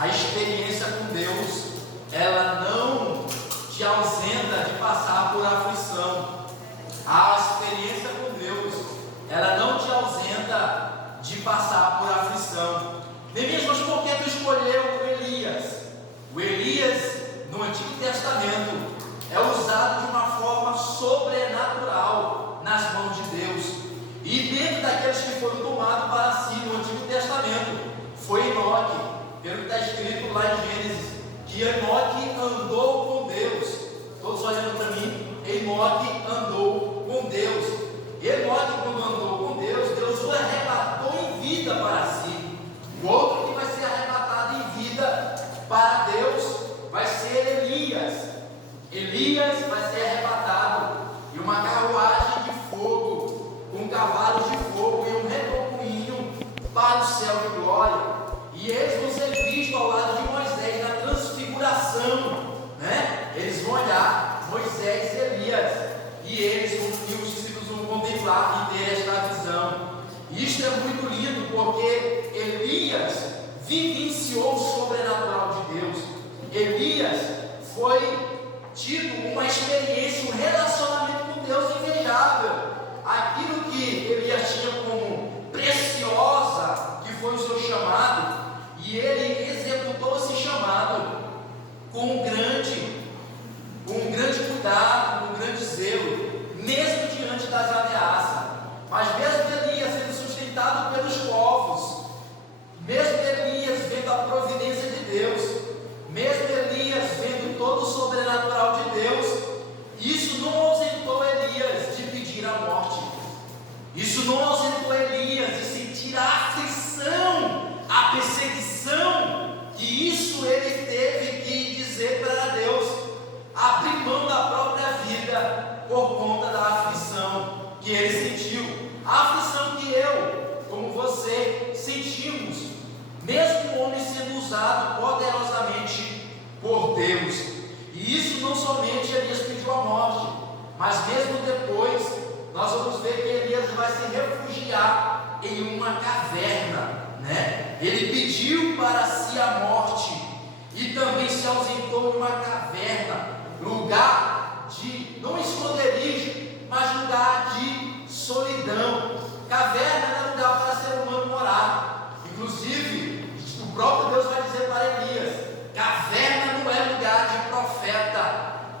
a experiência com Deus, ela não te ausenta de passar por aflição. A experiência com Deus, ela não te ausenta de passar por aflição. Neemias, mas por que tu escolheu o Elias? O Elias, no Antigo Testamento, é usado de uma forma sobrenatural nas mãos de Deus. E dentro daqueles que foram tomados para si no Antigo Testamento, foi Enoque, pelo que está escrito lá em Gênesis, que Enoque andou com Deus. Todos olhando para mim, Enoque andou com Deus. Enoque, quando andou com Deus, Deus o arrebatou em vida para si. O outro que vai ser arrebatado em vida para Deus vai ser Elias. Elias vai ser arrebatado e uma carruagem de fogo, com cavalos de fogo e um redemoinho para o céu de glória. E eles vão ser vistos ao lado de Moisés na transfiguração, né? Eles vão olhar Moisés e Elias, e os discípulos vão contemplar e ter esta visão. E isto é muito lindo, porque Elias vivenciou o sobrenatural de Deus. Elias foi tido uma experiência, um relacionamento com Deus invejável. Aquilo que Elias tinha como preciosa, que foi o seu chamado, e ele executou esse chamado com um grande cuidado, com um grande zelo, mesmo diante das ameaças. Mas mesmo Elias sendo sustentado pelos povos, mesmo Elias vendo a providência de Deus, mesmo Elias vendo todo o sobrenatural de Deus, isso não ausentou Elias de pedir a morte. Isso não ausentou Elias de sentir a aflição, a perseguição, que isso ele teve que dizer para Deus, abrir mão da própria vida por conta da aflição que ele sentiu. A aflição que eu, como você, sentimos, mesmo o homem sendo usado poderosamente por Deus. E isso não somente Elias pediu a morte, mas mesmo depois nós vamos ver que Elias vai se refugiar em uma caverna, né? Ele pediu para si a morte e também se ausentou em uma caverna, lugar de não esconderijo, mas lugar de solidão. Caverna era lugar para ser humano morar. Inclusive, o próprio Deus vai dizer para Elias: caverna não é lugar de profeta,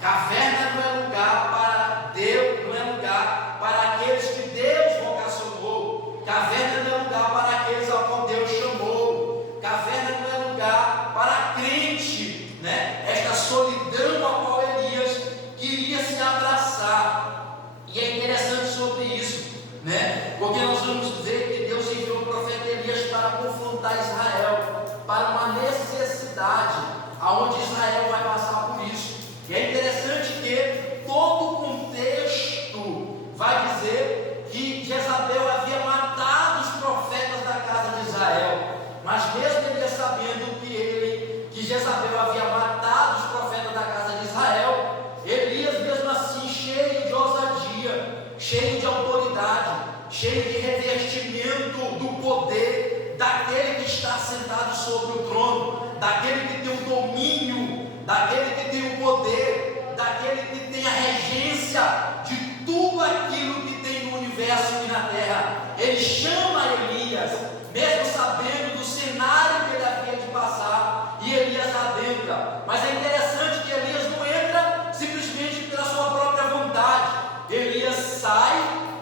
caverna não é lugar para Deus, não é lugar para aqueles que Deus vocacionou, caverna não é lugar para aqueles ao qual Deus chamou, caverna não é lugar para crente, né? Esta solidão a qual Elias queria se abraçar. E é interessante sobre isso, né? Porque nós vamos ver que Deus enviou o profeta Elias para confrontar Israel, para uma necessidade aonde Israel vai passar por isso. E é interessante que todo o contexto vai dizer que Jezabel havia matado os profetas da casa de Israel, mas mesmo Elias sabendo que Jezabel havia matado os profetas da casa de Israel, Elias mesmo assim, cheio de ousadia, cheio de autoridade, cheio de revestimento do poder daquele que está sentado sobre o trono, daquele que tem o domínio, daquele que tem o poder, daquele que tem a regência de tudo aquilo que tem no universo e na terra. Ele chama Elias, mesmo sabendo do cenário que ele havia de passar, e Elias adentra. Mas é interessante que Elias não entra simplesmente pela sua própria vontade. Elias sai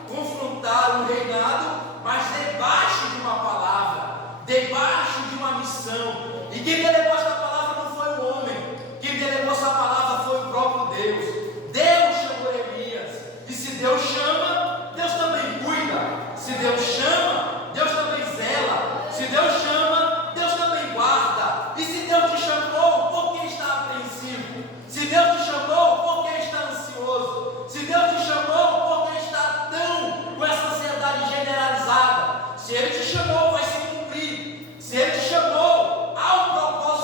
confrontar o reinado, mas debaixo de uma palavra, debaixo de uma missão. E quem delegou esta palavra não foi o homem, quem delegou essa palavra foi o próprio Deus. Deus chamou Elias, e se Deus chama, Deus também cuida. Se Deus chama, Deus também zela. Se Deus chama, Deus também guarda. E se Deus te chamou, por que está apreensivo? Se Deus te chamou, por que está ansioso? Se Deus te chamou, por que está tão com essa ansiedade generalizada? Se Ele te chamou, vai se cumprir. Se Ele te chamou, há um propósito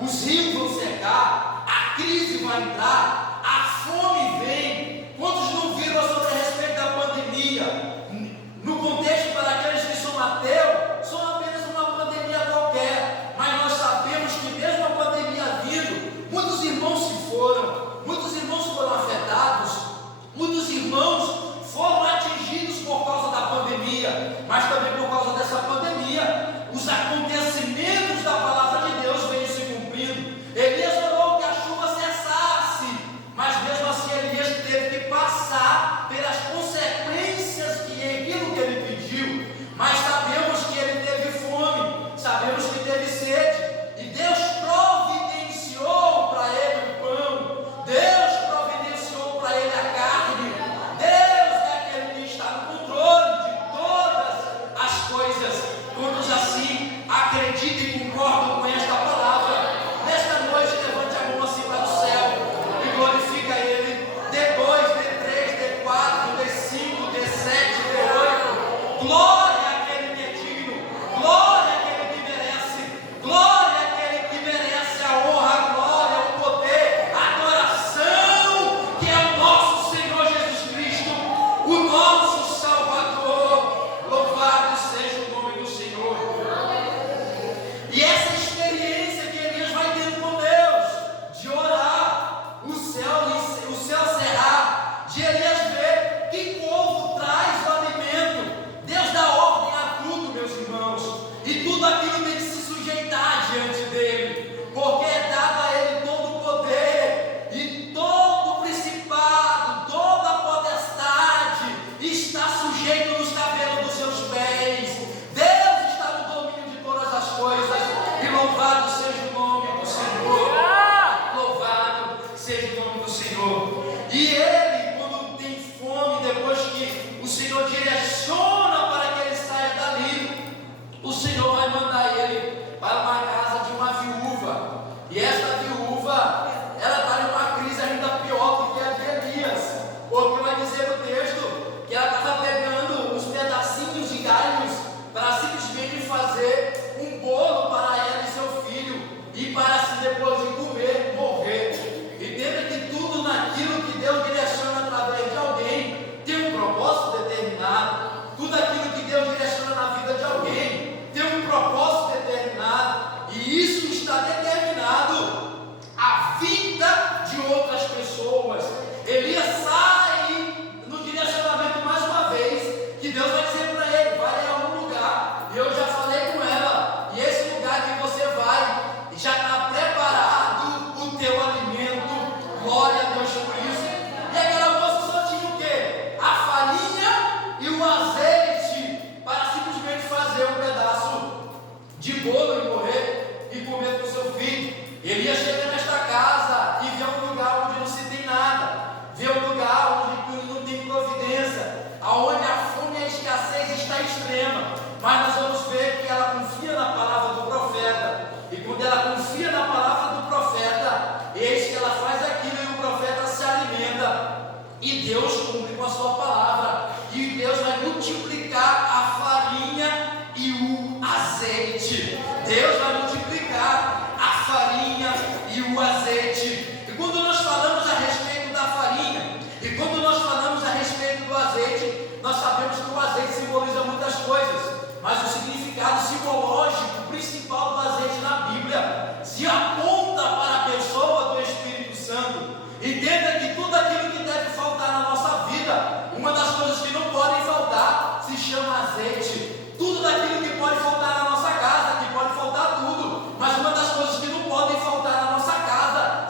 os rios vão secar, a crise vai entrar, a fome vem. Quantos não viram sobre a respeito da pandemia? No contexto, para aqueles que são ateus, são apenas uma pandemia qualquer, mas nós sabemos que mesmo a pandemia vindo, muitos irmãos se foram, muitos irmãos foram afetados, muitos irmãos foram atingidos por causa da pandemia, mas também por causa dessa pandemia, os acontecimentos da palavra de Deus vêm se cumprindo. Elias orou que a chuva cessasse, mas mesmo assim Elias teve que passar pelas consequências que aquilo que ele pediu. Mas sabemos que ele teve fome, sabemos que teve sede, e Deus providenciou para ele o pão, Deus providenciou para ele a carne. Deus é aquele que está no controle de todas as coisas. Quantos assim acreditam e concordam com esta palavra? Nesta noite, levante a mão assim para o céu e glorifica Ele. D2, D3, D4, D5, D7, D8. Glória àquele que é digno, glória àquele que merece, glória àquele que merece a honra, a glória, o poder, a adoração, que é o nosso Senhor Jesus Cristo, o nosso Salvador. Louvado seja o nome do Senhor. E essa experiência que Elias vai tendo com Deus, de orar, o céu cerrar, de Elias ver que povo traz o alimento. Deus dá ordem a tudo, meus irmãos, e tudo aquilo tem que se sujeitar diante dele, porque é dado a ele todo o poder, e todo o principado, toda a potestade está sujeito nos cabelos dos seus pés. Deus está no domínio de todas as coisas, e louvado seja o nome do Senhor. Louvado seja o nome do Senhor. E ele, quando tem fome, depois que o Senhor direciona para que ele saia dali, o Senhor vai mandar ele para uma casa de uma viúva. E esta viúva, ela está numa crise ainda pior do que a de Elias, porque vai dizer no texto que ela estava pegando uns pedacinhos de galhos para simplesmente fazer um bolo para ela e seu filho, e para assim, depois de comer, morrer. Entenda que tudo naquilo que Deus direciona através de alguém tem um propósito determinado. Tudo aquilo que Deus direciona na vida de alguém tem um propósito determinado, e isso está determinado a vida de outras pessoas. Elias sai no direcionamento mais uma vez, que Deus vai dizer para ele: vai a um lugar, e eu já falei com ela, e esse lugar que você vai, já está preparado o teu alimento. Glória a Deus por isso. E aquela moça só tinha o quê? A farinha e o azeite para simplesmente fazer um pedaço de bolo e morrer e comer com seu filho. Elias chega nesta casa e vê um lugar onde não se tem nada, vê um lugar onde não tem providência, aonde a fome e a escassez está extrema. Mas nós vamos ver que ela confia na palavra do profeta, e quando ela confia na palavra do profeta, eis que ela faz aquilo e o profeta se alimenta, e Deus cumpre com a sua palavra, e Deus vai multiplicar a farinha e o azeite. Deus vai multiplicar a farinha e o azeite. E quando nós falamos a respeito da farinha, e quando nós falamos a respeito do azeite, nós sabemos que o azeite simboliza muitas coisas, mas o significado simbológico principal do azeite na Bíblia se aponta para a pessoa do Espírito Santo. Entenda que tudo aquilo que deve faltar na nossa vida, uma das coisas que não podem faltar se chama azeite. Tudo daquilo que pode faltar na nossa casa, que pode faltar tudo, mas uma das coisas que não podem faltar na nossa casa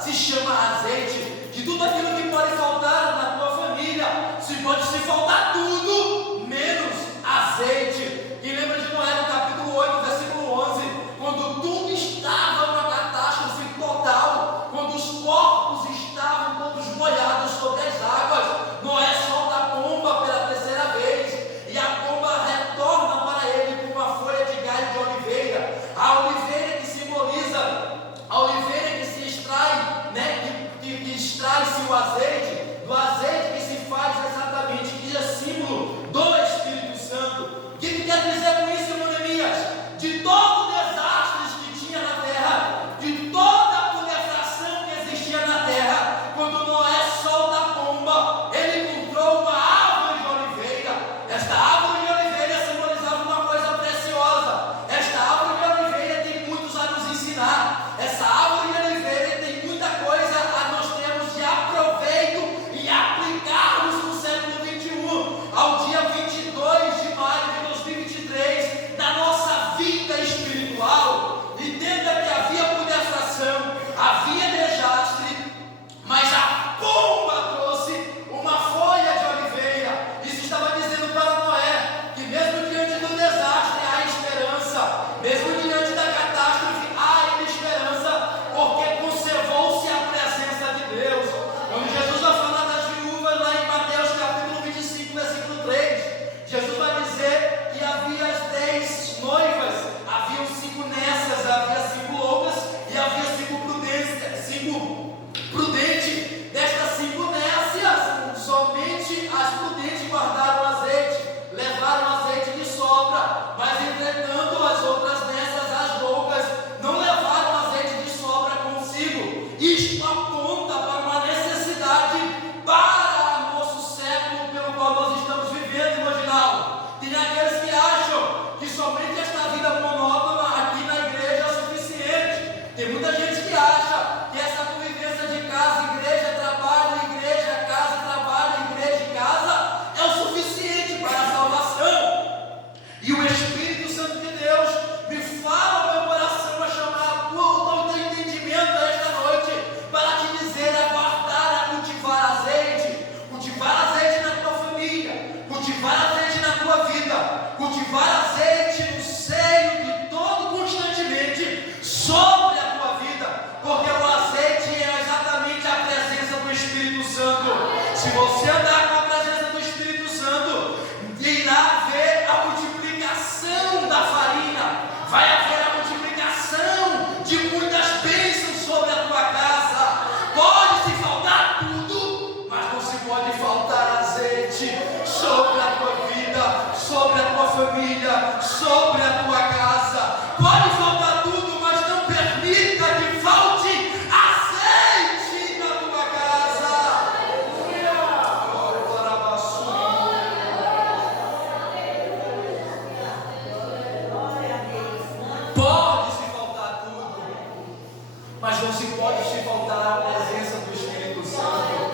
não se pode se faltar a presença do Espírito Santo.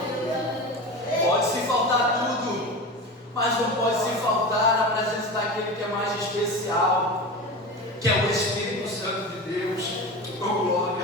Pode se faltar tudo, mas não pode se faltar a presença daquele que é mais especial, que é o Espírito Santo de Deus. Oh, glória.